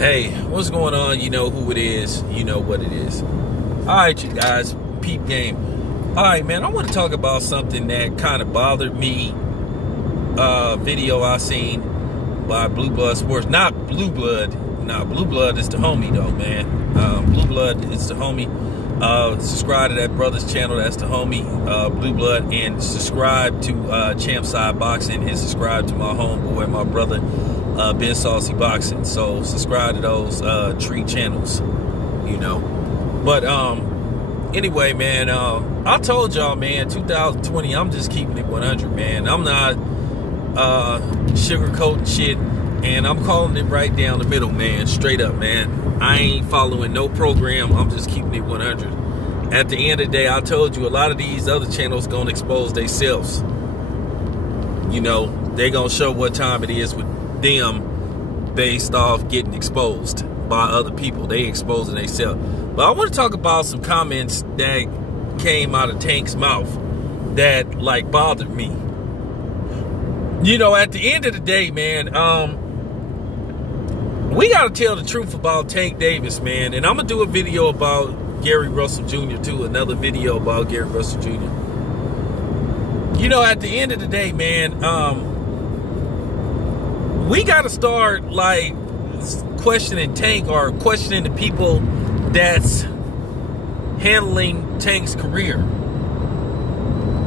Hey, what's going on? You know who it is. You know what it is. Alright, you guys. Peep game. Alright, man. I want to talk about something that kind of bothered me. Video I seen by Blue Blood Sports. Not Blue Blood. Nah, Blue Blood is the homie, though, man. Blue Blood is the homie. Subscribe to that brother's channel. That's the homie, Blue Blood. And subscribe to Champ Side Boxing. And subscribe to my homeboy, my brother, Ben Saucy Boxing. So subscribe to those three channels, you know. But anyway, man, I told y'all, man, 2020, I'm just keeping it 100, man. I'm not sugarcoating shit, and I'm calling it right down the middle, man. Straight up, man. I ain't following no program. I'm just keeping it 100. At the end of the day, I told you a lot of these other channels gonna expose themselves. You know, they gonna show what time it is with them based off getting exposed by other people. They exposing themselves. But I want to talk about some comments that came out of Tank's mouth that like bothered me. You know, at the end of the day, man, we got to tell the truth about Tank Davis, man. And I'm going to do a video about Gary Russell Jr. too. Another video about Gary Russell Jr. You know, at the end of the day, man, we got to start, like, questioning Tank or questioning the people that's handling Tank's career.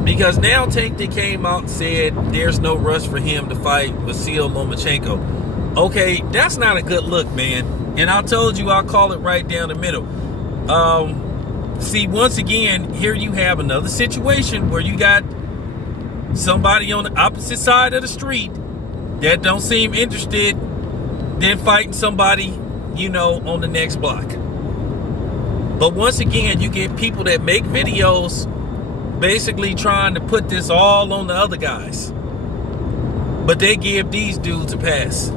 Because now Tank that came out and said there's no rush for him to fight Vasyl Lomachenko. Okay, that's not a good look, man. And I told you I'll call it right down the middle. See, once again, here you have another situation where you got somebody on the opposite side of the street that don't seem interested in fighting somebody, you know, on the next block. But once again, you get people that make videos basically trying to put this all on the other guys. But they give these dudes a pass.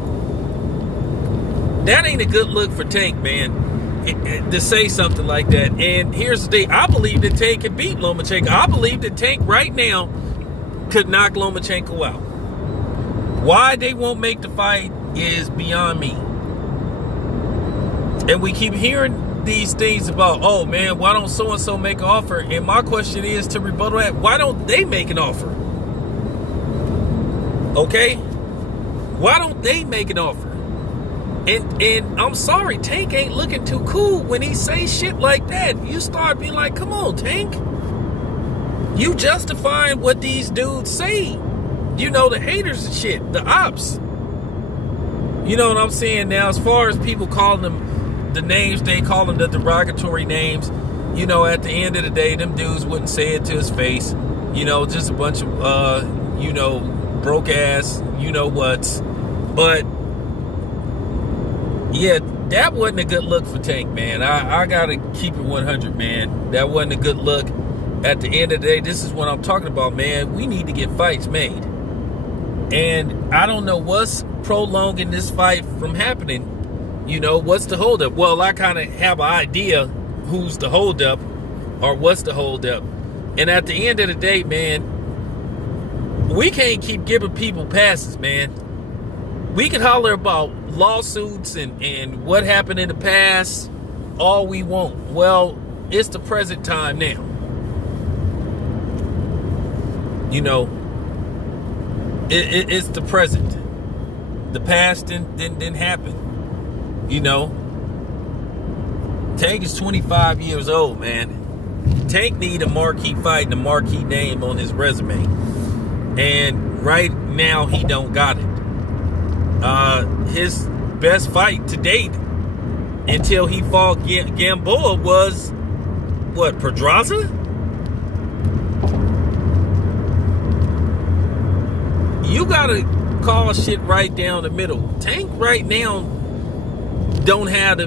That ain't a good look for Tank, man, to say something like that. And here's the thing. I believe that Tank can beat Lomachenko. I believe that Tank right now could knock Lomachenko out. Why they won't make the fight is beyond me. And we keep hearing these things about, oh man, why don't so-and-so make an offer? And my question is to rebuttal that, why don't they make an offer? Okay? Why don't they make an offer? And I'm sorry, Tank ain't looking too cool when he say shit like that. You start being like, come on, Tank. You justifying what these dudes say. You know, the haters and shit, the ops. You know what I'm saying? Now, as far as people calling them the names, they call them the derogatory names. You know, at the end of the day, them dudes wouldn't say it to his face. You know, just a bunch of, you know, broke ass, you know what's. But, yeah, that wasn't a good look for Tank, man. I got to keep it 100, man. That wasn't a good look. At the end of the day, this is what I'm talking about, man. We need to get fights made. And I don't know what's prolonging this fight from happening. You know, what's the holdup? Well, I kind of have an idea who's the holdup or what's the holdup. And at the end of the day, man, we can't keep giving people passes, man. We can holler about lawsuits and what happened in the past all we want. Well, it's the present time now. You know, it's the present. The past didn't happen. You know, Tank is 25 years old, man. Tank need a marquee fight and a marquee name on his resume. And right now, he don't got it. His best fight to date until he fought Gamboa was, what, Pedraza? You gotta call shit right down the middle. Tank right now don't have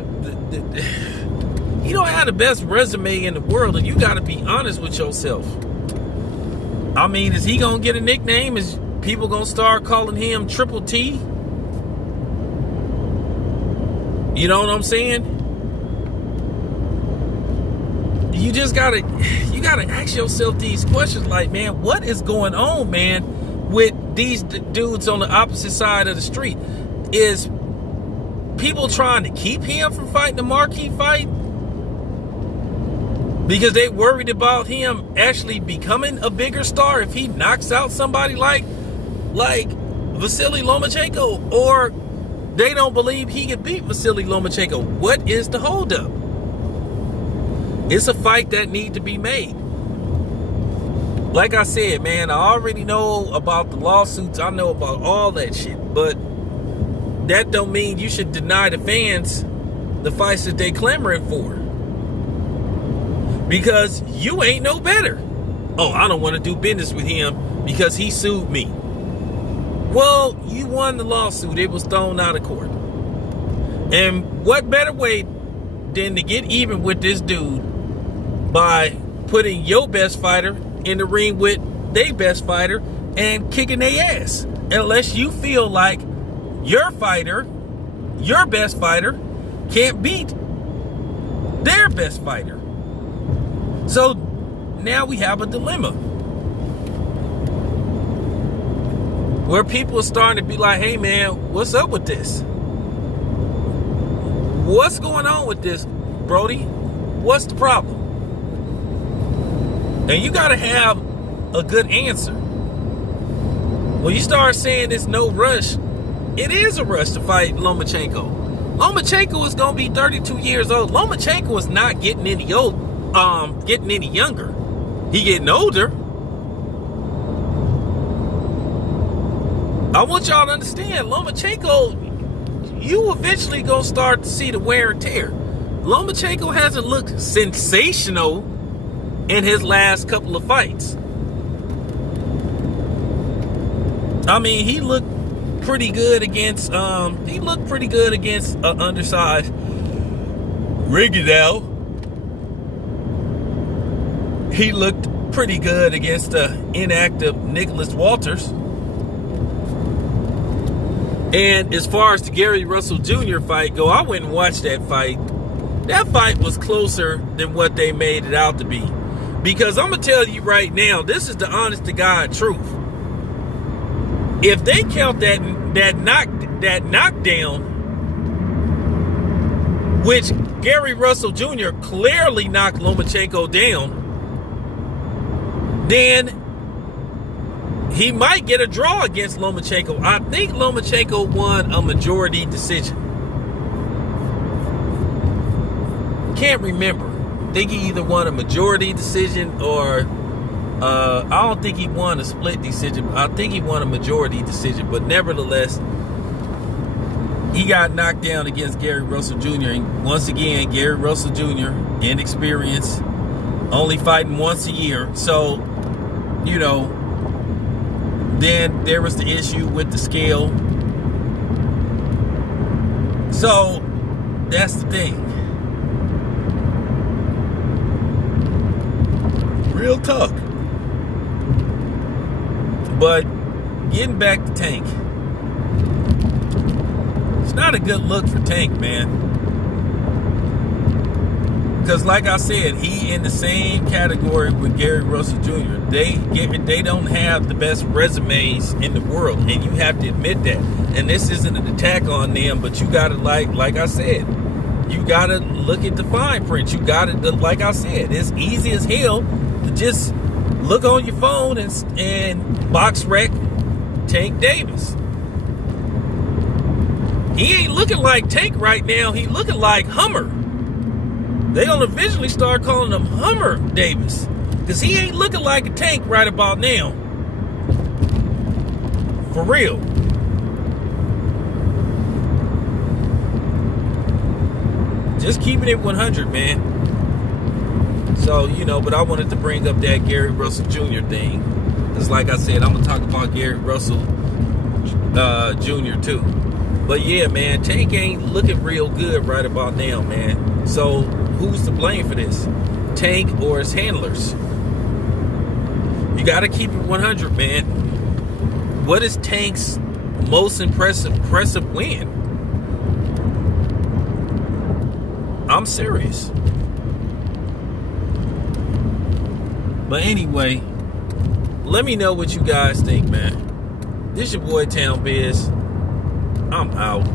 he don't have the best resume in the world, and you gotta be honest with yourself. I mean, is he gonna get a nickname? Is people gonna start calling him Triple T? You know what I'm saying? You just gotta ask yourself these questions, like, man, what is going on, man, with these dudes on the opposite side of the street? Is people trying to keep him from fighting the marquee fight because they worried about him actually becoming a bigger star if he knocks out somebody like Vasily Lomachenko, or they don't believe he can beat Vasily Lomachenko. What is the holdup? It's a fight that needs to be made. Like I said, man, I already know about the lawsuits. I know about all that shit, but that don't mean you should deny the fans the fights that they clamoring for. Because you ain't no better. Oh, I don't want to do business with him because he sued me. Well, you won the lawsuit. It was thrown out of court. And what better way than to get even with this dude by putting your best fighter in the ring with their best fighter and kicking their ass? Unless you feel like your fighter, your best fighter, can't beat their best fighter. So now we have a dilemma where people are starting to be like, hey man, what's up with this? What's going on with this, Brody? What's the problem? And you got to have a good answer. When you start saying it's no rush, it is a rush to fight Lomachenko. Lomachenko is going to be 32 years old. Lomachenko is not getting any younger. He getting older. I want y'all to understand, Lomachenko, you eventually gonna start to see the wear and tear. Lomachenko hasn't looked sensational in his last couple of fights. I mean, he looked pretty good against undersized Rigondeaux. He looked pretty good against inactive Nicholas Walters. And as far as the Gary Russell Jr. fight go, I went and watched that fight. That fight was closer than what they made it out to be. Because I'm going to tell you right now, this is the honest to God truth. If they count that knockdown, which Gary Russell Jr. clearly knocked Lomachenko down, then he might get a draw against Lomachenko. I think Lomachenko won a majority decision. Can't remember. I think he either won a majority decision or I don't think he won a split decision. I think he won a majority decision, but nevertheless, he got knocked down against Gary Russell Jr. And once again, Gary Russell Jr., inexperienced, only fighting once a year. So, you know, then there was the issue with the scale. So, that's the thing. Real talk. But getting back to Tank. It's not a good look for Tank, man. Because like I said, he in the same category with Gary Russell Jr. They don't have the best resumes in the world, and you have to admit that. And this isn't an attack on them, but you gotta like I said, you gotta look at the fine print. You gotta, like I said, it's easy as hell to just look on your phone and box rec Tank Davis. He ain't looking like Tank right now. He looking like Hummer. They gonna eventually start calling him Hummer Davis, because he ain't looking like a Tank right about now. For real. Just keeping it 100, man. So, you know, but I wanted to bring up that Gary Russell Jr. thing. Because like I said, I'm going to talk about Gary Russell Jr. too. But yeah, man, Tank ain't looking real good right about now, man. So who's to blame for this? Tank or his handlers? You got to keep it 100, man. What is Tank's most impressive win? I'm serious. But anyway, let me know what you guys think, man. This your boy Town Biz. I'm out.